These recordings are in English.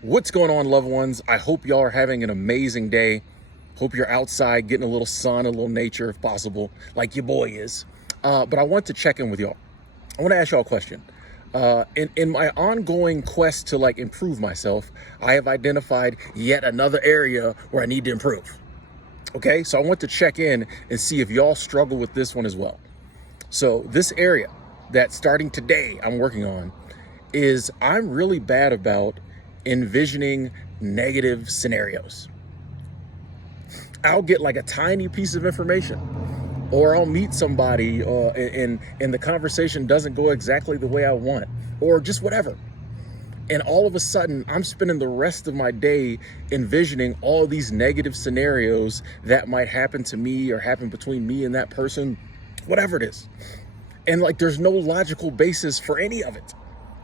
What's going on, loved ones? I hope y'all are having an amazing day. Hope you're outside getting a little sun, a little nature if possible, like your boy is. But I want to check in with y'all. I want to ask y'all a question. In my ongoing quest to improve myself, I have identified yet another area where I need to improve. Okay, so I want to check in and see if y'all struggle with this one as well. So this area that starting today I'm working on is I'm really bad about envisioning negative scenarios. I'll get like a tiny piece of information, or I'll meet somebody and the conversation doesn't go exactly the way I want, or just whatever. And all of a sudden, I'm spending the rest of my day envisioning all these negative scenarios that might happen to me or happen between me and that person, whatever it is. And there's no logical basis for any of it.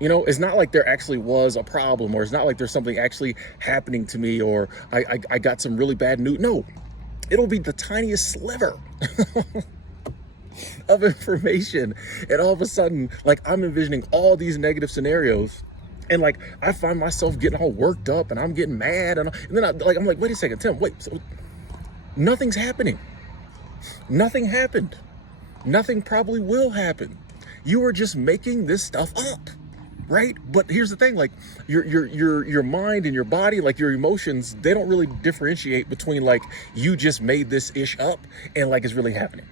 You know, it's not like there actually was a problem, or it's not like there's something actually happening to me, or I got some really bad news. No, it'll be the tiniest sliver of information. And all of a sudden, I'm envisioning all these negative scenarios. And I find myself getting all worked up and I'm getting mad. And then I'm like, wait a second, Tim, wait, so nothing's happening. Nothing happened. Nothing probably will happen. You are just making this stuff up. Right? But here's the thing, your mind and your body, your emotions, they don't really differentiate between you just made this ish up and it's really happening.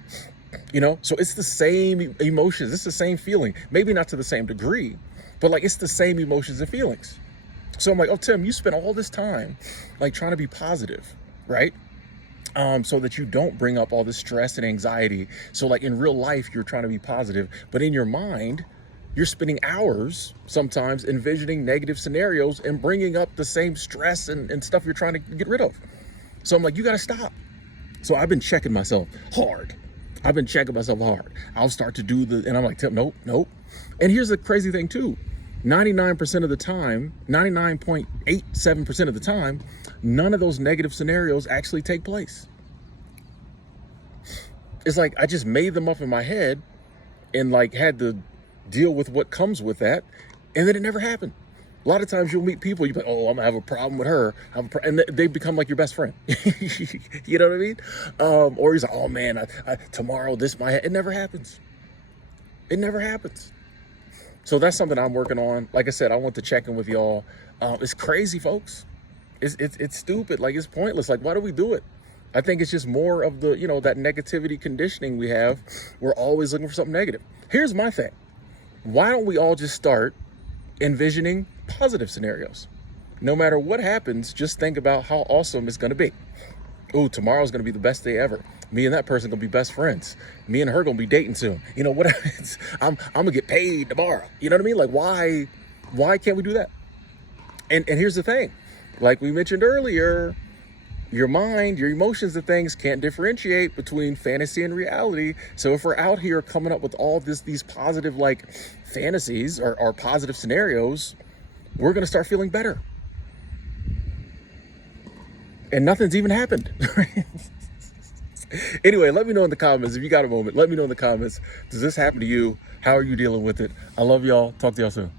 You know, so it's the same emotions, it's the same feeling, maybe not to the same degree, but it's the same emotions and feelings. So I'm like, oh, Tim, you spent all this time trying to be positive, right? So that you don't bring up all this stress and anxiety. So in real life, you're trying to be positive, but in your mind, you're spending hours sometimes envisioning negative scenarios and bringing up the same stress and stuff you're trying to get rid of. So I'm like, you got to stop. So I've been checking myself hard. I'll start to do and I'm like, nope. And here's the crazy thing too. 99% of the time, 99.87% of the time, none of those negative scenarios actually take place. It's I just made them up in my head and had to deal with what comes with that, and then it never happened. A lot of times you'll meet people, you're like, oh, I'm gonna have a problem with her, and they become your best friend. You know what I mean? Or he's like, oh man, tomorrow this might happen. It never happens. So that's something I'm working on. Like I said, I want to check in with y'all. It's crazy, folks. It's stupid. It's pointless. Why do we do it? I think it's just more of the, that negativity conditioning we have. We're always looking for something negative. Here's my thing. Why don't we all just start envisioning positive scenarios? No matter what happens, just think about how awesome it's going to be. Oh, tomorrow's going to be the best day ever. Me and that person going to be best friends. Me and her going to be dating soon. You know, whatever. I'm going to get paid tomorrow. You know what I mean? Why can't we do that? And here's the thing. Like we mentioned earlier, your mind, your emotions and things can't differentiate between fantasy and reality. So if we're out here coming up with all these positive fantasies or positive scenarios, we're going to start feeling better. And nothing's even happened. Anyway, let me know in the comments. If you got a moment, let me know in the comments. Does this happen to you? How are you dealing with it? I love y'all. Talk to y'all soon.